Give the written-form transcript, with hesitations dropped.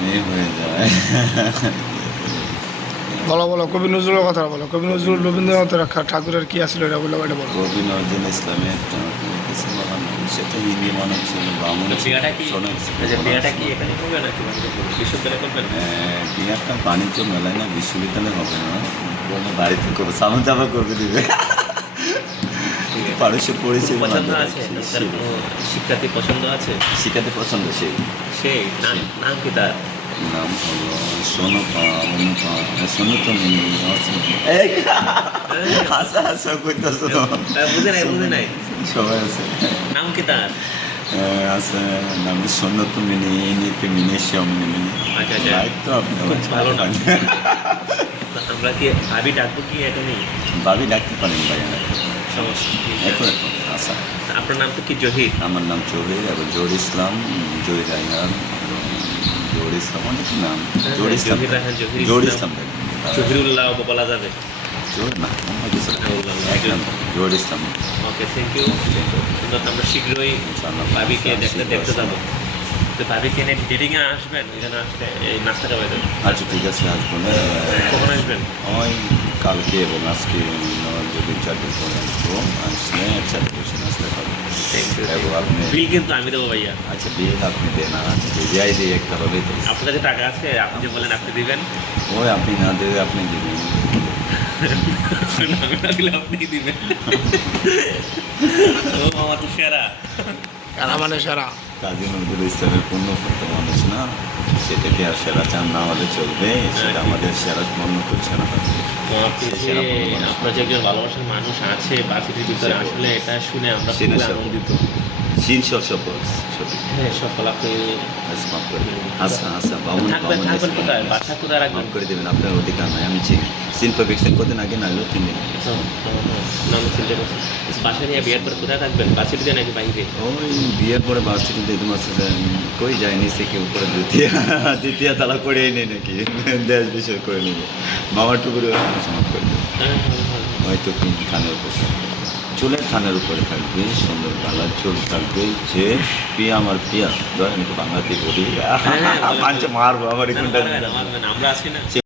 ইসলামে হয়ে যায়। বলো বলো, কবি নজরুলের কথা বলো। কবি নজরুল রবীন্দ্রনাথ ঠাকুরের কি আসলে এটা বলো, এটা বলো। কবি নজরুল ইসলামের কিছু বলার নেই, সে তো হিন্দি মানুষ ছিল, ব্রাহ্মণ তো ছিল, বিয়েটা কি বিয়েটা কি এখানে করবে নাকি বিশ্ববিদ্যালয়ে করবেন? বিহারটা বাণিজ্য মেলায় না, বিশ্ববিদ্যালয় হবে না, বলে বাড়িতে করবে, সামনে আবার করবে দিবে। পারস্য পরিচয় পছন্দ আছে, তার কোনো শিক্ষার্থী পছন্দ আছে? শিখাতে পছন্দ সেই সেই নাম নাম কি তার? নাম হলো সোনপা অনুপা সোনতমি। হাসা হাসা করতেছ, বুঝে নাই বুঝে নাই, সবাই আছে। নাম কি তার? আছে নাম সোনতমিনী নিতে মিনেশিয়াম মিনি। আচ্ছা আচ্ছা, রাইট তো আপনি খুব ভালো নাম। আমরা কি ভাবি ডাকবো কি এখনই? ভাবি ডাকতে পারেন ভাই, সমস্যা নেই। এখন আচ্ছা, আপনার নাম তো কি জহির? আমার নাম চৌধুরী এবং জহুর ইসলাম, জহির রায়হান, জহুর ইসলাম অনেক নাম। জহুর ইসলাম, জহির রায়হান, জহির জহুর ইসলাম, ইসলাম, জহিরুল্লাহ বলা যাবে? জহুর না অন্য কিছু না, এক নাম জহুর ইসলাম। ওকে, থ্যাংক ইউ। আমরা শীঘ্রই ইনশাআল্লাহ ভাবিকে দেখতে যাবো। তো ভাবিকে নিয়ে ডেটিংয়ে আসবেন, এখানে আসলে এই নাস্তাটা হয়ে যাবে। আচ্ছা ঠিক আছে, আসবো না। কখন আসবেন? ওই কালকে এবং আজকে যদি 4 দিন পরে আসবো, আসলে একসাথে বসে নাস্তা খাবো। Thank you. এবং আপনি বিল কিন্তু আমি দেবো ভাইয়া। আচ্ছা বিল আপনি দেন, আর আচ্ছা যাই দিয়ে একটা হলেই তো। আপনার কাছে টাকা আছে, আপনি যে বলেন আপনি দিবেন। ওই আপনি না দেবে আপনি দেবেন। আমি না দিলে আপনি দিবেন। ও আমার তো সেরা। কারা মানে সারা। কাজী নজরুল ইসলামের পূর্ণভক্ত মানুষ না, সেটাকে আর সেরা চান না হলে চলবে, সেটা আমাদের সেরা পণ্য তো সেরা থাকবে। আপনার যে একজন ভালোবাসার মানুষ আছে বাসিটির ভিতরে, আসলে এটা শুনে আমরা খুবই আনন্দিত। সিনশর সফল সঠিক। হ্যাঁ, সফল আপনি মাফ করে দেবেন। আচ্ছা আচ্ছা বাবু থাকবেন কোথায়? বাসা কোথায় রাখবেন? মাফ করে দেবেন, আপনার অধিকার নাই, আমি চিনি। সিনফা ভ্যাকসিন কদিন আগে না হলেও 3 দিন। নাম চিন্তা করছি। বাসা নিয়ে বিয়ের পর কোথায় থাকবেন? বাসিটিতে নাকি বাইরে? ওই বিয়ের পরে ভার্সিটিতে একদম আছে যে কই যায়নি, সে কেউ করে দ্বিতীয় তালা করে নেই নাকি, দেশ বিষয় করে নেবে। মামার টুকুরে মাফ করে দেবে। হয়তো থানের উপর চুলের থানের উপরে থাকবে, সুন্দর কালার চুল থাকবে, যে পিয়া আমার পিয়া, ধরেন একটু বাংলাতে বলি, মারবো আমার আমরা আছি না।